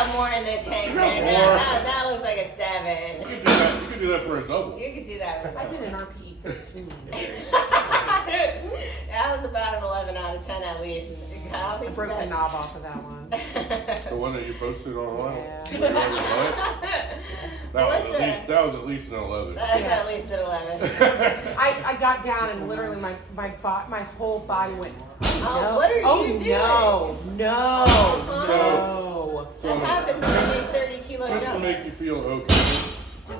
got more in the tank there. That looks like a 7. You could do that for a double. You could do that for a I double. did an RPE 13. That was about an 11 out of 10 at least. I broke the knob off of that one. The one that you posted online. Yeah. That was at least an 11. That's at least an 11. I got down and literally my whole body went. Oh, what are you doing? No. That happens when you make 30 kilo Just jumps. to make you feel okay.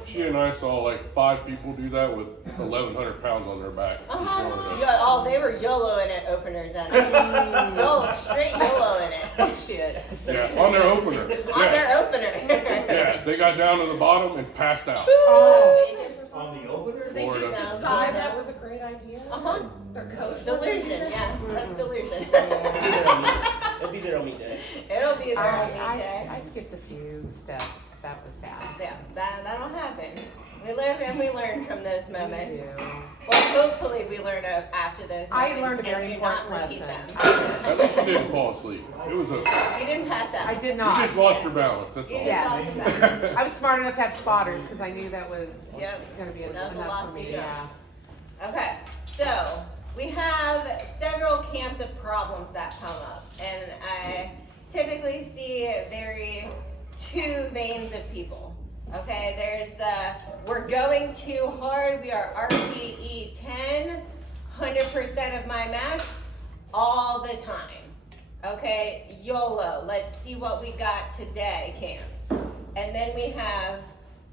She and I saw like 5 people do that with 1,100 pounds on their back. Oh, they were YOLOing it, openers at it. Straight YOLOing it. Oh, shit. Yeah, on their opener. On their opener. Yeah, they got down to the bottom and passed out. On the opener? Did they just Florida. decide that was a great idea? Their coach. Delusion, yeah. That's delusion. It'll be there on me day. It'll be there on me day. I skipped a few steps. That was bad. Yeah, that'll happen. We live and we learn from those moments. We do. Well, hopefully we learn after those moments. I learned a very and do important not repeat lesson. them. At least you didn't fall asleep. It was okay. You didn't pass out. I did You not. just lost your balance, that's all. Yes. You just lost I was smart enough to have spotters because I knew that was Yep. going to be That was a enough lot for to me. do. Yeah. Okay, so we have several camps of problems that come up, and I typically see two veins of people. Okay, there's we're going too hard, we are RPE 10, 100% of my max, all the time. Okay, YOLO, let's see what we got today, camp. And then we have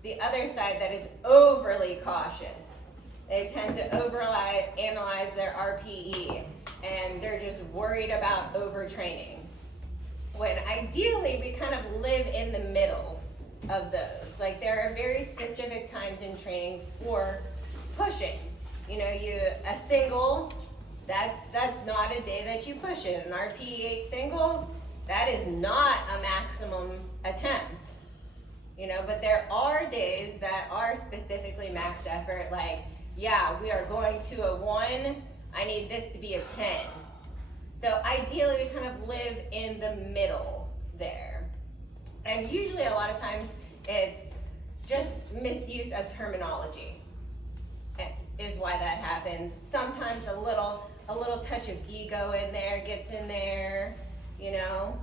the other side that is overly cautious. They tend to analyze their RPE, and they're just worried about overtraining. When ideally, we kind of live in the middle of those. Like, there are very specific times in training for pushing. You know, a single, that's not a day that you push it. An RPE 8 single, that is not a maximum attempt. You know, but there are days that are specifically max effort, like, yeah, we are going to a 1, I need this to be a 10. So ideally, we kind of live in the middle there. And usually a lot of times it's just misuse of terminology is why that happens. Sometimes a little touch of ego in there gets in there, you know,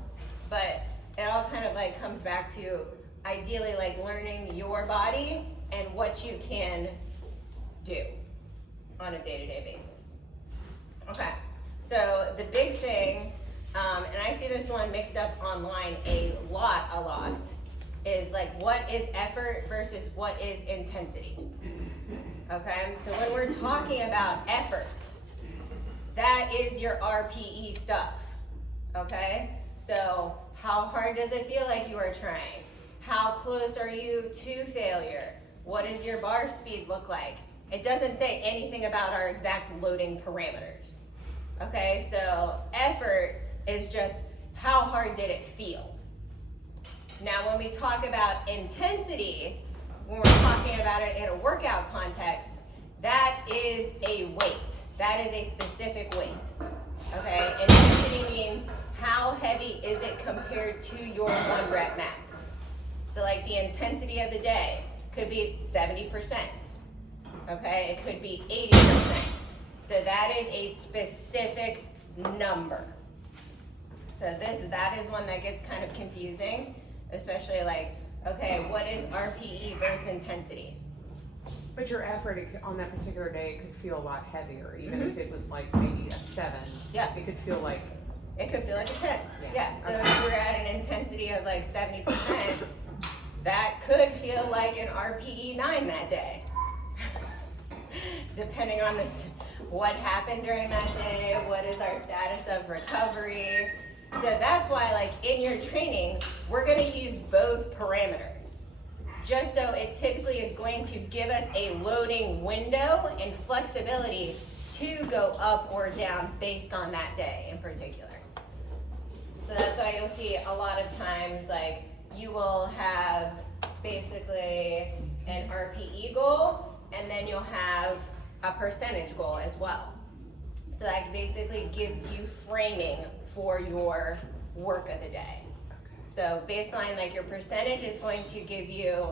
but it all kind of like comes back to ideally like learning your body and what you can do on a day-to-day basis. Okay, so the big thing, and I see this one mixed up online a lot, is like what is effort versus what is intensity. Okay, so when we're talking about effort, that is your RPE stuff. Okay, so how hard does it feel like you are trying? How close are you to failure? What does your bar speed look like? It doesn't say anything about our exact loading parameters. Okay, so effort is just how hard did it feel? Now, when we talk about intensity, when we're talking about it in a workout context, that is a weight. That is a specific weight. Okay, intensity means how heavy is it compared to your 1 rep max. So like the intensity of the day could be 70%. Okay, it could be 80%. So that is a specific number. So that is one that gets kind of confusing, especially like, okay, what is RPE versus intensity? But your effort on that particular day, it could feel a lot heavier, even if it was like maybe a 7. Yeah. It could feel like. It could feel like a 10. Yeah. So Okay. if you're at an intensity of like 70%, that could feel like an RPE 9 that day. Depending on what happened during that day, what is our status of recovery. So that's why, like, in your training, we're going to use both parameters. Just so it typically is going to give us a loading window and flexibility to go up or down based on that day in particular. So that's why you'll see a lot of times, like, you will have basically an RPE goal, and then you'll have a percentage goal as well. So that basically gives you framing for your work of the day. So baseline, like your percentage is going to give you,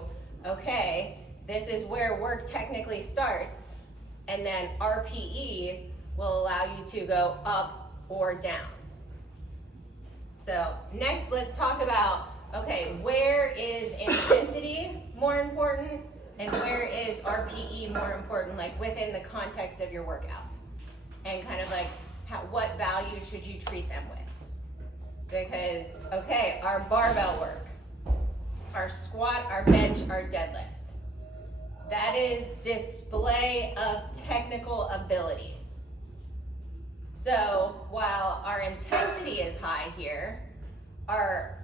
okay, this is where work technically starts, and then RPE will allow you to go up or down. So next, let's talk about, okay, where is intensity more important and where is RPE more important, like within the context of your workout, and kind of like what value should you treat them with? Because, okay, our barbell work, our squat, our bench, our deadlift, that is display of technical ability. So while our intensity is high here, our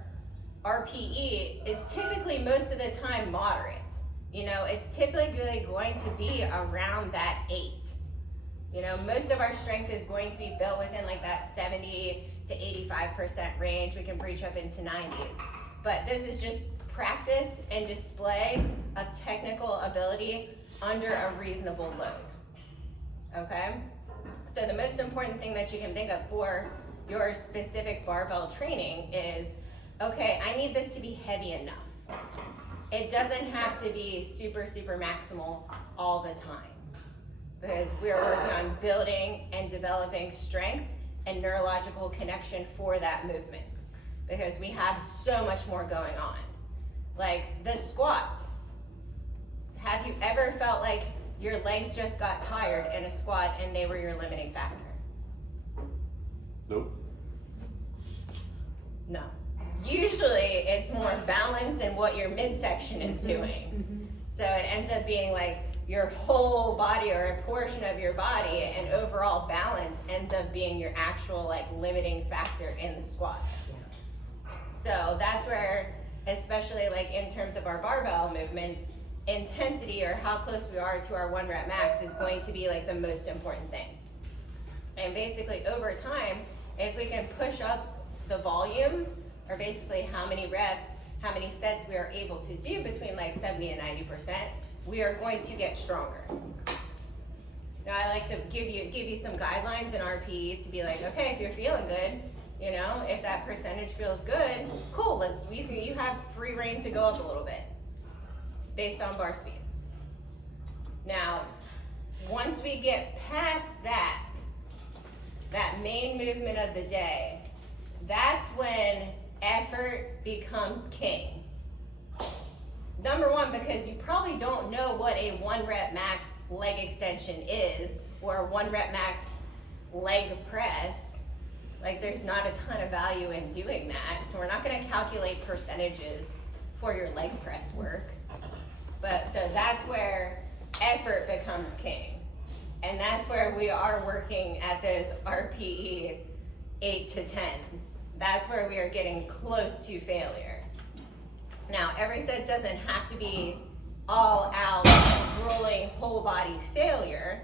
RPE is typically most of the time moderate. You know, it's typically going to be around that 8. You know, most of our strength is going to be built within like that 70 to 85% range. We can breach up into 90s. But this is just practice and display of technical ability under a reasonable load. Okay? So the most important thing that you can think of for your specific barbell training is, okay, I need this to be heavy enough. It doesn't have to be super, super maximal all the time, because we are working on building and developing strength and neurological connection for that movement, because we have so much more going on. Like the squat. Have you ever felt like your legs just got tired in a squat and they were your limiting factor? Nope. No. Usually it's more balance in what your midsection is doing. So it ends up being like your whole body or a portion of your body, and overall balance ends up being your actual like limiting factor in the squat. So that's where, especially like in terms of our barbell movements, intensity or how close we are to our 1 rep max is going to be like the most important thing. And basically over time, if we can push up the volume, or basically how many reps, how many sets we are able to do between like 70 and 90%, we are going to get stronger. Now I like to give you some guidelines in RPE to be like, okay, if you're feeling good, you know, if that percentage feels good, cool, you have free reign to go up a little bit based on bar speed. Now, once we get past that main movement of the day, that's when effort becomes king. Number one, because you probably don't know what a 1 rep max leg extension is, or a 1 rep max leg press. Like there's not a ton of value in doing that. So we're not gonna calculate percentages for your leg press work. But so that's where effort becomes king. And that's where we are working at those RPE 8 to 10s. That's where we are getting close to failure. Now, every set doesn't have to be all out, grueling, whole body failure.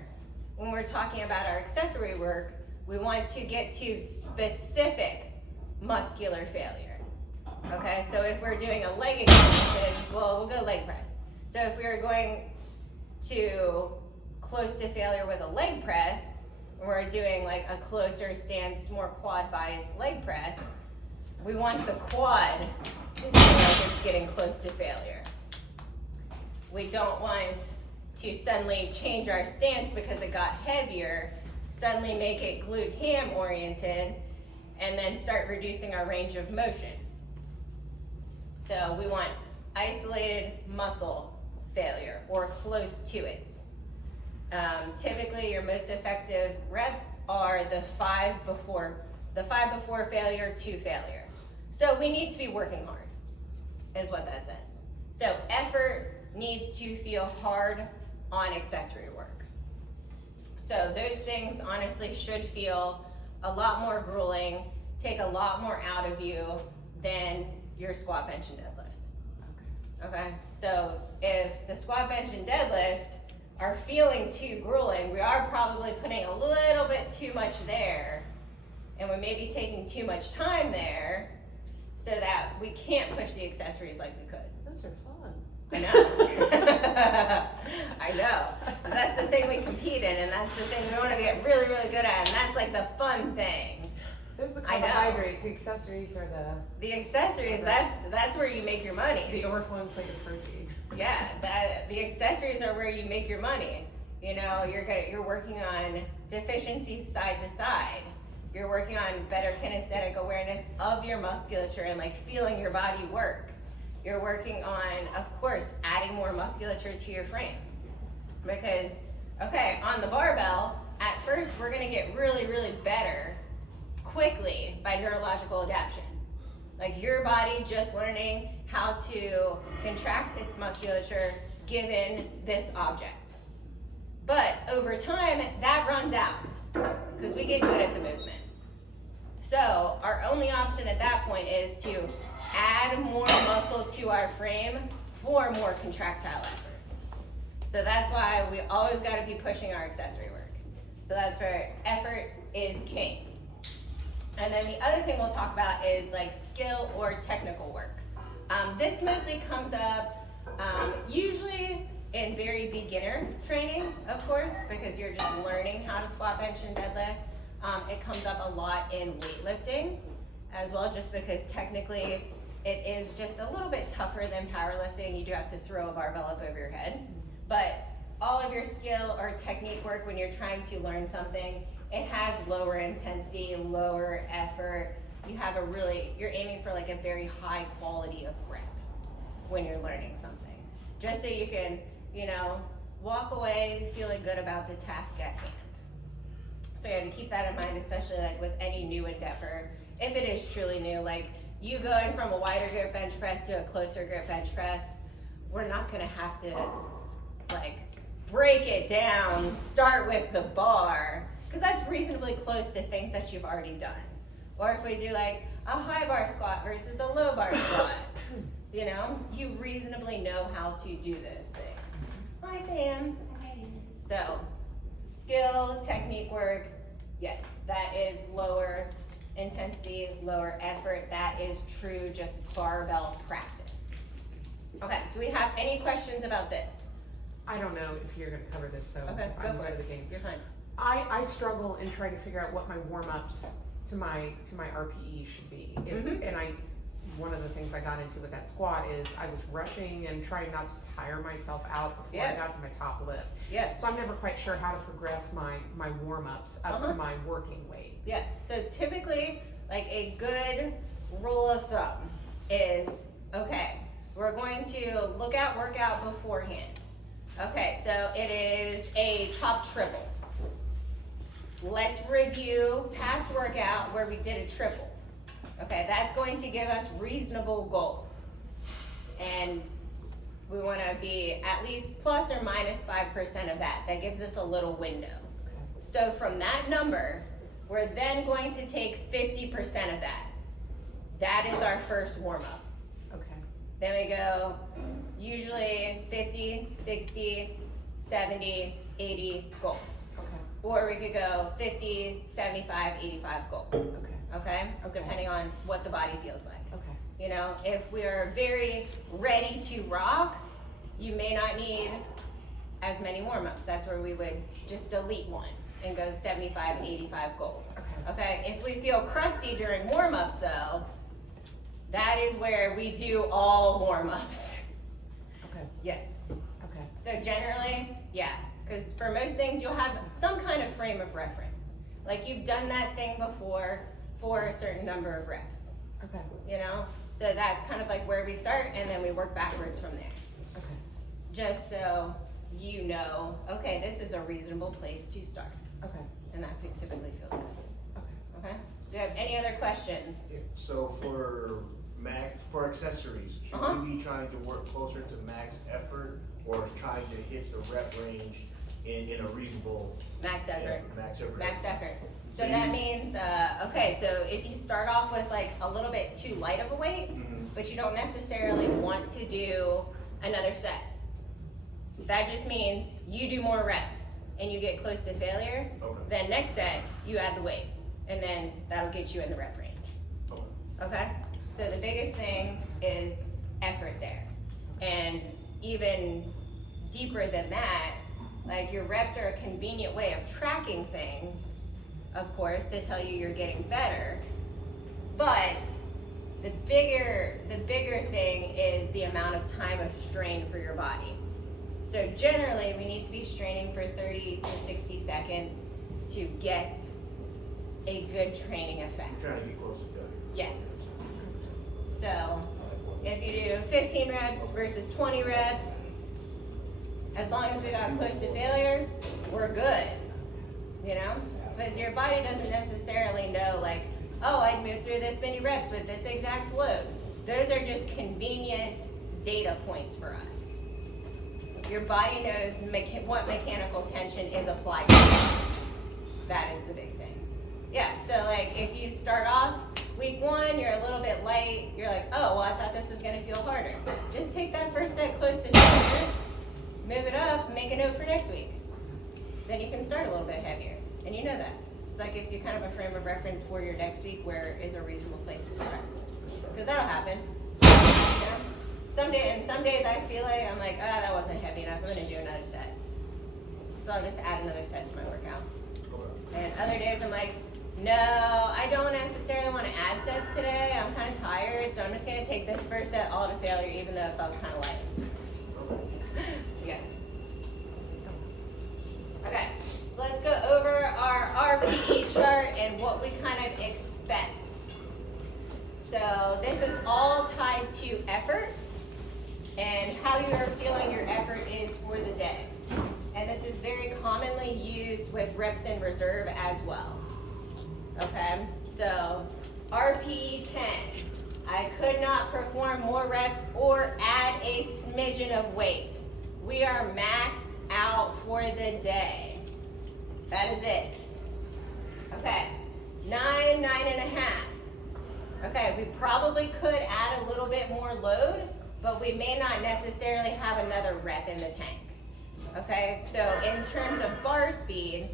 When we're talking about our accessory work, we want to get to specific muscular failure. Okay, so if we're doing a leg extension, well, we'll go leg press. So if we are going to close to failure with a leg press, and we're doing like a closer stance, more quad bias leg press, we want the quad to feel like it's getting close to failure. We don't want to suddenly change our stance because it got heavier, suddenly make it glute ham oriented, and then start reducing our range of motion. So we want isolated muscle failure or close to it. Typically your most effective reps are the 5 before failure to failure. So we need to be working hard, is what that says. So effort needs to feel hard on accessory work. So those things honestly should feel a lot more grueling, take a lot more out of you than your squat, bench, and deadlift. Okay? So if the squat, bench, and deadlift are feeling too grueling, we are probably putting a little bit too much there, and we may be taking too much time there, so that we can't push the accessories like we could. Those are fun. I know. I know. That's the thing we compete in, and that's the thing we want to get really, really good at, and that's like the fun thing. There's the I know. carbohydrates. The accessories are The accessories, that's where you make your money. the overflowing plate of protein. Yeah, the accessories are where you make your money. You know, you're working on deficiencies side to side. You're working on better kinesthetic awareness of your musculature and like feeling your body work. You're working on, of course, adding more musculature to your frame. Because, okay, on the barbell, at first we're gonna get really, really better quickly by neurological adaptation. Like your body just learning how to contract its musculature given this object. But over time, that runs out because we get good at the movement. So our only option at that point is to add more muscle to our frame for more contractile effort. So that's why we always got to be pushing our accessory work. So that's where effort is king. And then the other thing we'll talk about is like skill or technical work. This mostly comes up usually in very beginner training, of course, because you're just learning how to squat, bench, and deadlift. It comes up a lot in weightlifting as well, just because technically it is just a little bit tougher than powerlifting. You do have to throw a barbell up over your head. But all of your skill or technique work when you're trying to learn something, it has lower intensity, lower effort. You're aiming for like a very high quality of rep when you're learning something. Just so you can, walk away feeling good about the task at hand. So you have to keep that in mind, especially like with any new endeavor. If it is truly new, like you going from a wider grip bench press to a closer grip bench press, we're not gonna have to like break it down, start with the bar, because that's reasonably close to things that you've already done. Or if we do like a high bar squat versus a low bar squat, you reasonably know how to do those things. Hi, Sam. So, skill, technique work, yes, that is lower intensity, lower effort. That is true just barbell practice. Okay, do we have any questions about this? I don't know if you're going to cover this, so Okay, I'm go going for to it. the game. You're fine. I struggle in trying to figure out what my warm-ups to my RPE should be. One of the things I got into with that squat is I was rushing and trying not to tire myself out before I got to my top lift. Yeah. So I'm never quite sure how to progress my warm-ups up to my working weight. Yeah, so typically, like a good rule of thumb is, okay, we're going to look at workout beforehand. Okay, so it is a top triple. Let's review past workout where we did a triple. Okay, that's going to give us reasonable goal. And we want to be at least plus or minus 5% of that. That gives us a little window. So from that number, we're then going to take 50% of that. That is our first warm-up. Okay. Then we go usually 50, 60, 70, 80 goal. Okay. Or we could go 50, 75, 85 goal. Okay. Okay? Okay. Depending on what the body feels like. Okay. If we are very ready to rock, you may not need as many warm-ups. That's where we would just delete one and go 75, 85 goal. Okay. Okay? If we feel crusty during warm-ups though, that is where we do all warm-ups. Okay. Yes. Okay. So generally, yeah, because for most things you'll have some kind of frame of reference. Like you've done that thing before for a certain number of reps, Okay. So that's kind of like where we start and then we work backwards from there. Okay. Just so okay, this is a reasonable place to start. Okay. And that typically feels good. Okay. Okay? Do you have any other questions? So for accessories, should we be trying to work closer to max effort or trying to hit the rep range in a reasonable Max effort. Max effort. Max effort. So that means, so if you start off with like a little bit too light of a weight, but you don't necessarily want to do another set, that just means you do more reps and you get close to failure. Okay. Then next set, you add the weight, and then that'll get you in the rep range. Okay. Okay? So the biggest thing is effort there. And even deeper than that, like your reps are a convenient way of tracking things. of course, to tell you you're getting better. But the bigger thing is the amount of time of strain for your body. So generally, we need to be straining for 30 to 60 seconds to get a good training effect. You're trying to get close to failure. Yes. So if you do 15 reps versus 20 reps, as long as we got close to failure, we're good. You know? Because your body doesn't necessarily know, like, oh, I'd move through this many reps with this exact load. Those are just convenient data points for us. Your body knows what mechanical tension is applied to it. That is the big thing. Yeah, so like if you start off week 1, you're a little bit light, you're like, oh, well, I thought this was gonna feel harder. Just take that first set close to failure, move it up, make a note for next week. Then you can start a little bit heavier, and you know that. So that gives you kind of a frame of reference for your next week where is a reasonable place to start. Because that'll happen. You know? Some days I feel like I'm like, that wasn't heavy enough, I'm gonna do another set. So I'll just add another set to my workout. And other days I'm like, no, I don't necessarily want to add sets today. I'm kind of tired, so I'm just going to take this first set all to failure, even though it felt kind of light. Yeah. Okay, so let's go over our RPE chart and what we kind of expect. So this is all tied to effort and how you are feeling your effort is for the day. And this is very commonly used with reps in reserve as well. Okay, so RPE 10. I could not perform more reps or add a smidgen of weight. We are maxed out for the day. That is it. Okay, 9.5. Okay, we probably could add a little bit more load, but we may not necessarily have another rep in the tank. Okay, so in terms of bar speed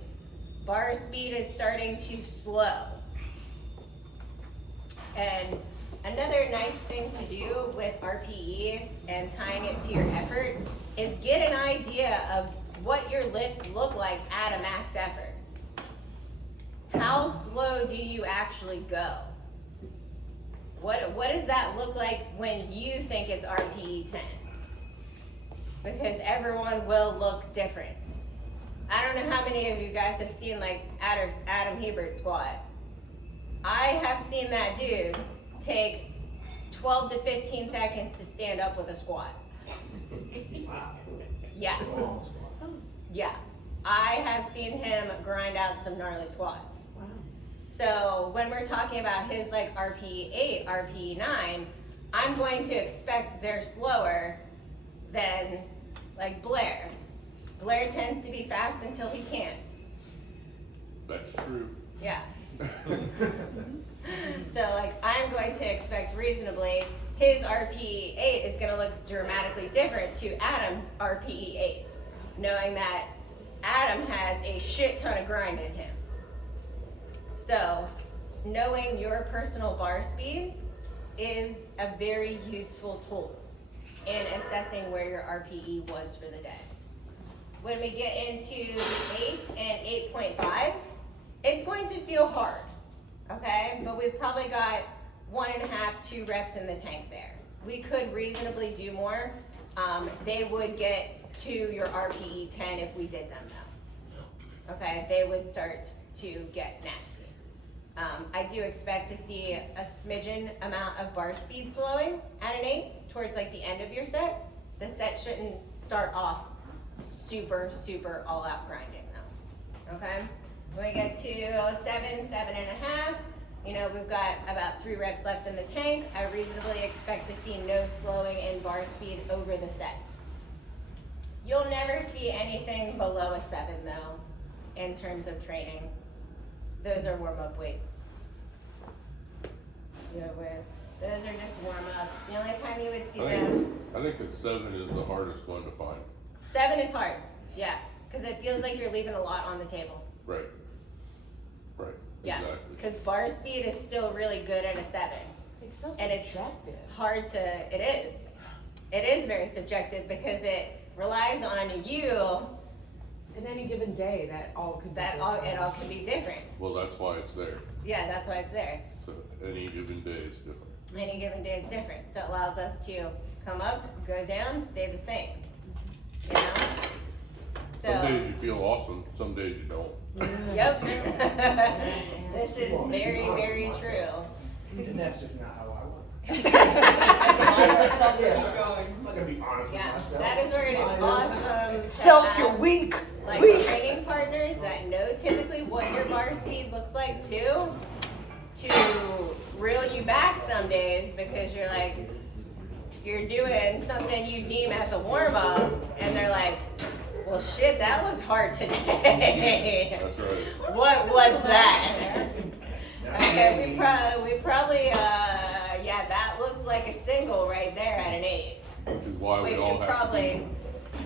is starting to slow. And another nice thing to do with RPE and tying it to your effort is get an idea of what your lifts look like at a max effort. How slow do you actually go? What does that look like when you think it's RPE 10? Because everyone will look different. I don't know how many of you guys have seen like Adam Hebert squat. I have seen that dude take 12 to 15 seconds to stand up with a squat. Yeah. Yeah. I have seen him grind out some gnarly squats. Wow. So when we're talking about his like RPE 8, RPE 9, I'm going to expect they're slower than like Blair. Blair tends to be fast until he can't. That's true. Yeah. So like I'm going to expect reasonably his RPE 8 is going to look dramatically different to Adam's RPE 8, knowing that Adam has a shit ton of grind in him. So knowing your personal bar speed is a very useful tool in assessing where your RPE was for the day. When we get into the 8s and 8.5s, it's going to feel hard, okay? But we've probably got 1.5, 2 reps in the tank there. We could reasonably do more. They would get to your RPE 10 if we did them though. Okay, they would start to get nasty. I do expect to see a smidgen amount of bar speed slowing at an 8 towards like the end of your set. The set shouldn't start off super all out grinding though. Okay, when we get to 7, 7.5, you know, we've got about 3 reps left in the tank. I reasonably expect to see no slowing in bar speed over the set. You'll never see anything below a 7 though in terms of training. Those are warm-up weights. You know, where those are just warm-ups. The only time you would see them. I think that 7 is the hardest one to find. 7 is hard, yeah, because it feels like you're leaving a lot on the table. Right. Yeah, Exactly. because bar speed is still really good at a 7. It's so And it's subjective. hard to, it is very subjective because it relies on you In any given day, that all could be it all can be different. Well, that's why it's there. Yeah, that's why it's there. So any given day is different. Any given day it's different. So it allows us to come up, go down, stay the same. You know? So, Some days you feel awesome, some days you don't. yep. This is very, very true. And that's just not how I work. Keep going. I'm not gonna be honest with Yeah, myself. that is where it is awesome. to Self, have, you're weak. Like Weak. training partners that know typically what your bar speed looks like too, to reel you back some days because you're doing something you deem as a warm up, and they're like, well, shit, that looked hard today. That's right. What was that? Okay, we probably, yeah, that looked like a single right there at an 8. Which is why We we all should have probably,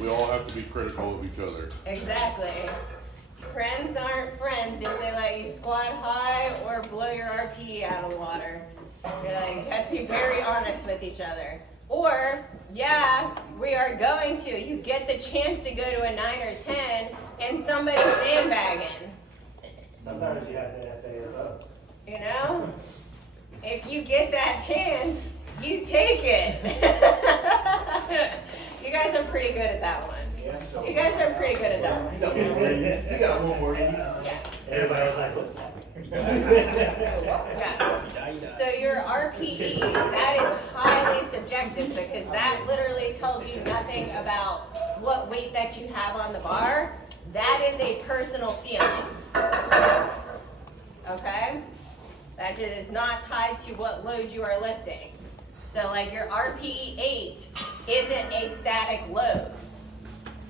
we all have to be critical of each other. exactly. Friends aren't friends if they let you squat high or blow your RPE out of the water. You have to be very honest with each other. Or, yeah, we are going to. You get the chance to go to a 9 or 10 and somebody's sandbagging. Sometimes you have to pay it up. You know? If you get that chance, you take it. You guys are pretty good at that one. Yeah, so. You guys are pretty good at that one. You got one more in you. You got one more in you. Yeah. Everybody was like, what's that? Yeah. So your RPE, that is highly subjective because that literally tells you nothing about what weight that you have on the bar. That is a personal feeling. Okay? That is not tied to what load you are lifting. So like your RPE 8 isn't a static load.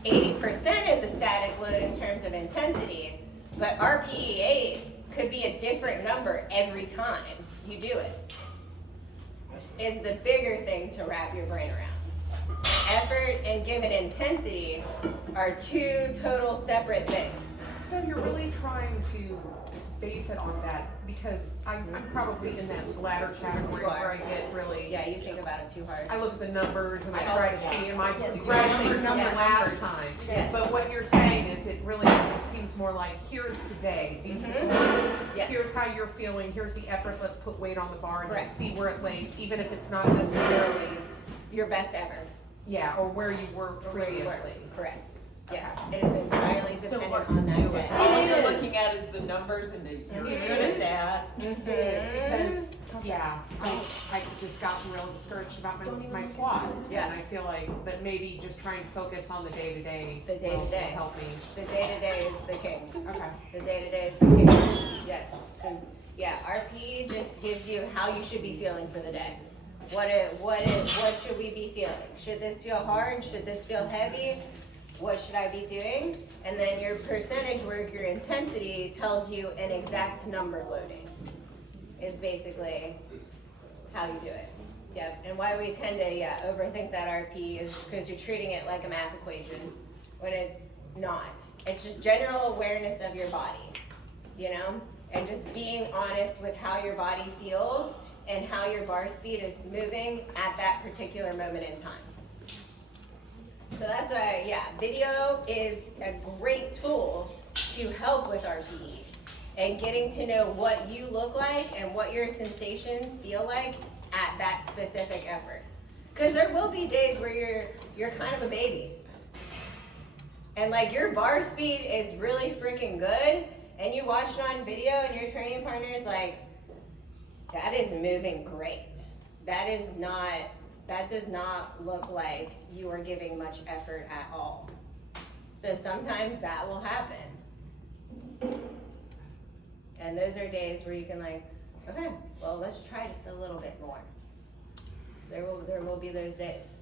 80% is a static load in terms of intensity, but RPE 8 could be a different number every time you do it. Is the bigger thing to wrap your brain around. Effort and given intensity are two total separate things. So you're really trying to base it on that, because I'm probably in that latter category You are. where I get really, Yeah, you think about it too hard. I look at the numbers and I I try to always see, am I Yes, progressing yes, from the yes. last time? Yes. But what you're saying is it seems more like, here's today, these are the Mhm. goals. Yes. Here's how you're feeling, here's the effort, let's put weight on the bar and Correct. just see where it lays, even if it's not necessarily, Your best ever. yeah, or where you were Where you were. previously. Correct. Yes, it is entirely So dependent what on you that do day. with all It you're is. looking at is the numbers, and you're It good at is. that. It is, because, yeah, I just gotten real discouraged about my squat. Yeah. And I feel like that maybe just trying to focus on the day-to-day. The day-to-day. will help me. The day-to-day is the king. Okay. The day-to-day is the king. Yes, because, yeah, RPE just gives you how you should be feeling for the day. What should we be feeling? Should this feel hard? Should this feel heavy? What should I be doing? And then your percentage work, your intensity tells you an exact number loading is basically how you do it. Yep, and why we tend to overthink that RP is because you're treating it like a math equation when it's not. It's just general awareness of your body, you know? And just being honest with how your body feels and how your bar speed is moving at that particular moment in time. So that's why, yeah, video is a great tool to help with RPE and getting to know what you look like and what your sensations feel like at that specific effort. Because there will be days where you're kind of a baby. And like your bar speed is really freaking good and you watch it on video and your training partner is like, that is moving great. That does not look like you are giving much effort at all. So sometimes that will happen. And those are days where you can like, okay, well, let's try just a little bit more. There will be those days.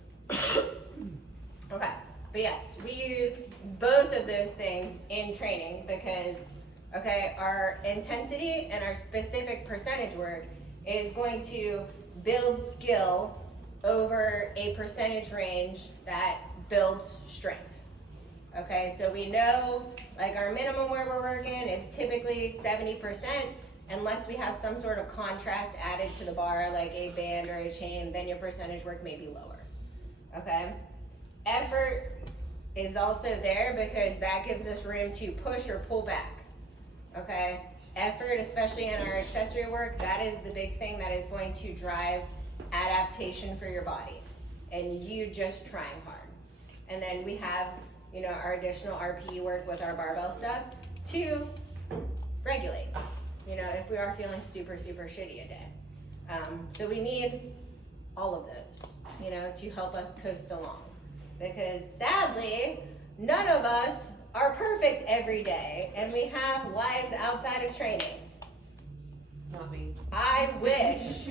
Okay, but yes, we use both of those things in training because, okay, our intensity and our specific percentage work is going to build skill over a percentage range that builds strength. Okay, so we know like our minimum where we're working is typically 70%, unless we have some sort of contrast added to the bar, like a band or a chain, then your percentage work may be lower. Okay, effort is also there because that gives us room to push or pull back. Okay? Effort, especially in our accessory work, that is the big thing that is going to drive adaptation for your body. And you just trying hard. And then we have, our additional RPE work with our barbell stuff to regulate, if we are feeling super, super shitty a day. So we need all of those, to help us coast along. Because sadly, none of us are perfect every day, and we have lives outside of training. Not me. I wish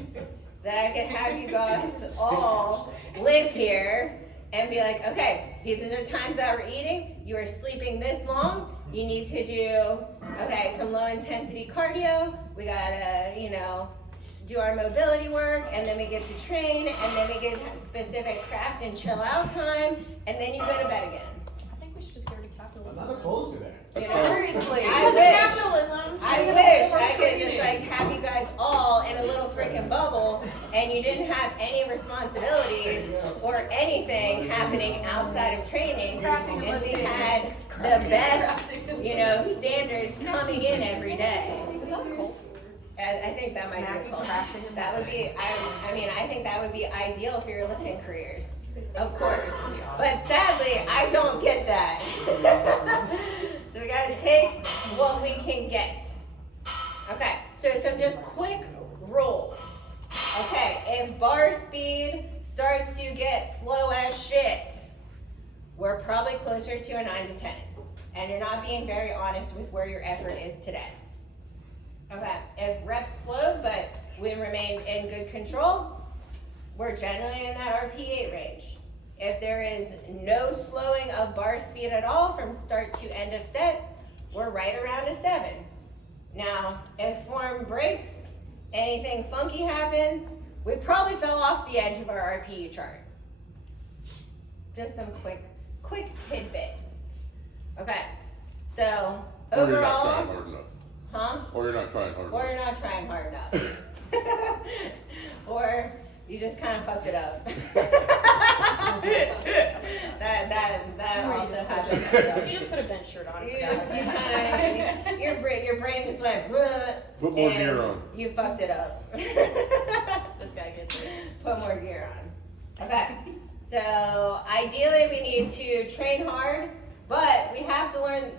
that I could have you guys all live here and be like, okay, these are times that we're eating, you are sleeping this long, you need to do, some low intensity cardio, we gotta, do our mobility work, and then we get to train, and then we get specific craft and chill out time, and then you go to bed again. I think we should just get rid of I'm capitalism. not opposed to that. Seriously. I Because of wish. capitalism. I wish I could just have you guys all in a little freaking bubble and you didn't have any responsibilities or anything happening outside of training, and we had the best, standards coming in every day. Is that cool? I think that might be Snacking, cool. crafting, and That would be, I think that would be ideal for your lifting careers, of course. But sadly, I don't get that. So we gotta take what we can get. Okay, so some just quick rules. Okay, if bar speed starts to get slow as shit, we're probably closer to a 9 to 10. And you're not being very honest with where your effort is today. Okay, if reps slowed, but we remain in good control, we're generally in that RP8 range. If there is no slowing of bar speed at all from start to end of set, we're right around a 7. Now, if form breaks, anything funky happens, we probably fell off the edge of our RPE chart. Just some quick tidbits. Okay, so Or you're not overall, trying hard enough. huh? Or you're not trying hard Or enough. you're not trying hard enough. Or you just kind of fucked it up. that also happens. You just put a bench shirt on. You just, your brain just went, "Bleh," Put more and gear on. You fucked it up. This guy gets it. Put more gear on. Okay. So ideally we need to train hard, but we have to earn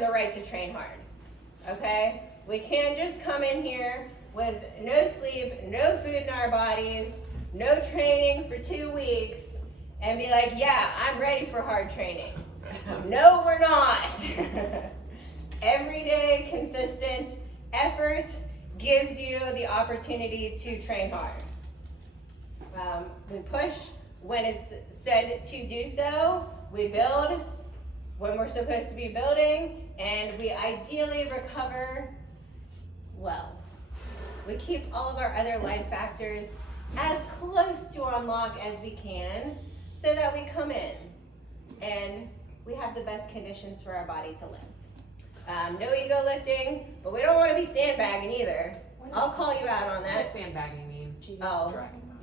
the right to train hard. Okay? We can't just come in here with no sleep, no food in our bodies, no training for 2 weeks, and be like, yeah, I'm ready for hard training. No, we're not. Everyday, consistent effort gives you the opportunity to train hard. We push when it's said to do so. We build when we're supposed to be building, and we ideally recover well. We keep all of our other life factors as close to unlock as we can so that we come in and we have the best conditions for our body to lift. No ego lifting, but we don't want to be sandbagging either. I'll call you out on What that. does sandbagging mean? Oh,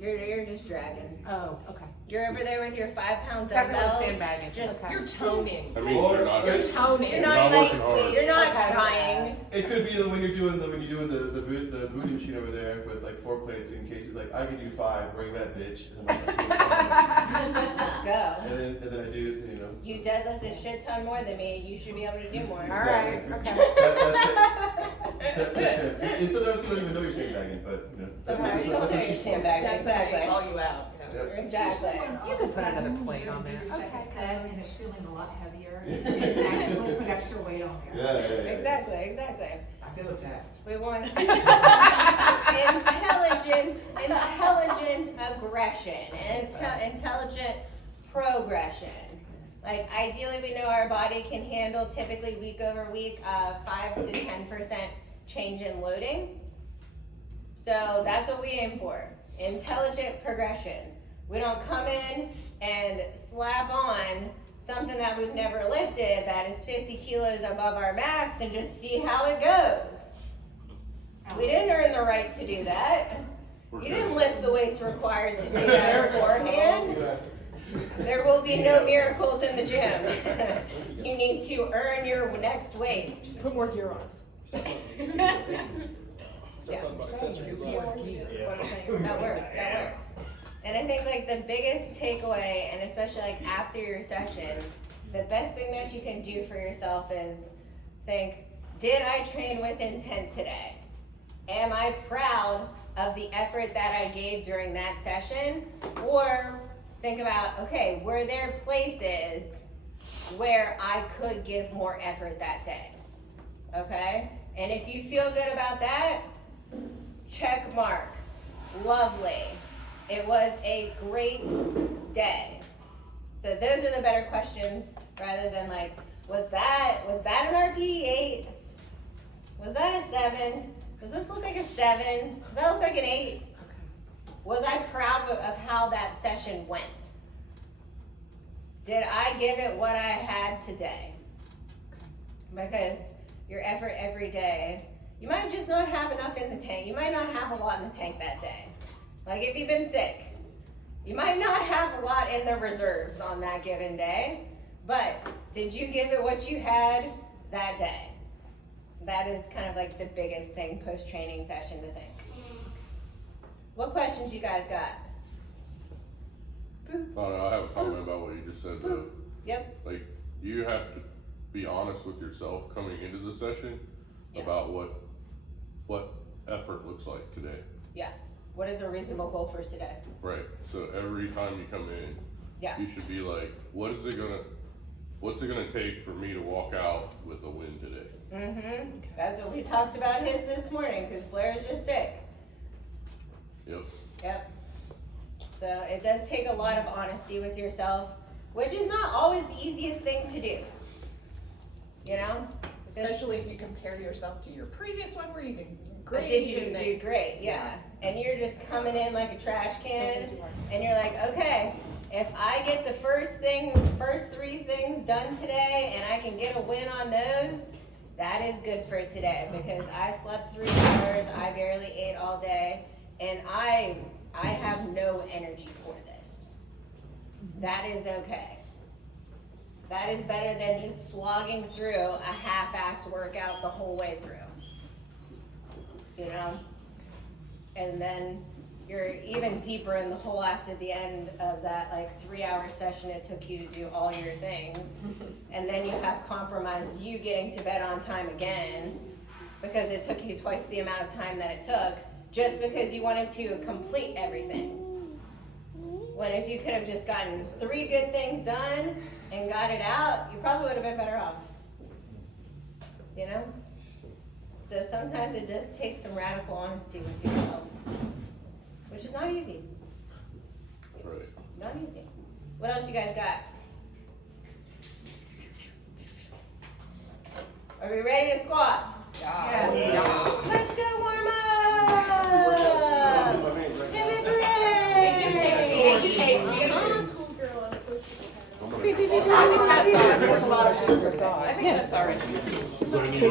you're just dragging. Oh, okay. You're over there with your 5-pound Exactly what dumbbells. sandbagging. Just Okay. You're toning. I mean, you're not. You're toning. You're You're not not working hard. You're not Okay. trying. It could be when you're doing the booty machine over there with like 4 plates in case he's like, I can do 5, bring that bitch. And I'm like, Let's go. and then I do, You deadlift a shit ton more than me. You should be able to do more. All right. Okay. That's it. And sometimes you don't even know you're sandbagging, but that's Sometimes you don't know you're sandbagging. That's how they Exactly. call you out. Yep. Exactly. You can put another plate on there. Do your second Okay. set and it's feeling a lot heavier. Actually put extra weight on there. Yeah. Exactly. I feel attacked. We want intelligent aggression, intelligent progression. Like ideally, we know our body can handle typically week over week 5 to 10% change in loading. So that's what we aim for. Intelligent progression. We don't come in and slap on something that we've never lifted that is 50 kilos above our max and just see how it goes. We didn't earn the right to do that. You didn't lift the weights required to do that beforehand. There will be no miracles in the gym. You need to earn your next weights. Put more gear on. Yeah. What I'm saying. That works, that works. And I think like the biggest takeaway, and especially like after your session, the best thing that you can do for yourself is think, did I train with intent today? Am I proud of the effort that I gave during that session? Or think about, okay, were there places where I could give more effort that day? Okay? And if you feel good about that, check mark. Lovely. It was a great day. So those are the better questions rather than like, was that an RPE 8? Was that a 7? Does this look like a 7? Does that look like an 8? Was I proud of how that session went? Did I give it what I had today? Because your effort every day, you might just not have enough in the tank. You might not have a lot in the tank that day. Like if you've been sick, you might not have a lot in the reserves on that given day, but did you give it what you had that day? That is kind of like the biggest thing post-training session to think. What questions you guys got? Boop. I have a comment about what you just said though. Yep. Like, you have to be honest with yourself coming into the session Yeah. about what effort looks like today. Yeah. What is a reasonable goal for today? Right, so every time you come in, Yeah. you should be like, what's it gonna take for me to walk out with a win today? Mm-hmm. That's what we talked about his this morning, because Blair's just sick. Yep. Yep. So it does take a lot of honesty with yourself, which is not always the easiest thing to do. You know? Especially if you compare yourself to your previous one where you did But great. did you do great? Yeah. And you're just coming in like a trash can, and you're like, okay, if I get the first 3 things done today, and I can get a win on those, that is good for today, because I slept 3 hours, I barely ate all day, and I have no energy for this. That is okay. That is better than just slogging through a half-ass workout the whole way through. You know? And then you're even deeper in the hole after the end of that like 3-hour session it took you to do all your things. And then you have compromised you getting to bed on time again because it took you twice the amount of time that it took just because you wanted to complete everything. When if you could have just gotten 3 good things done and got it out, you probably would have been better off. You know? So sometimes it does take some radical honesty with yourself, which is not easy. Right. Not easy. What else you guys got? Are we ready to squat? Yes. Yeah. Let's go warm up! Give it break! I think that's more solution for thought. I think that's Sorry. So you need to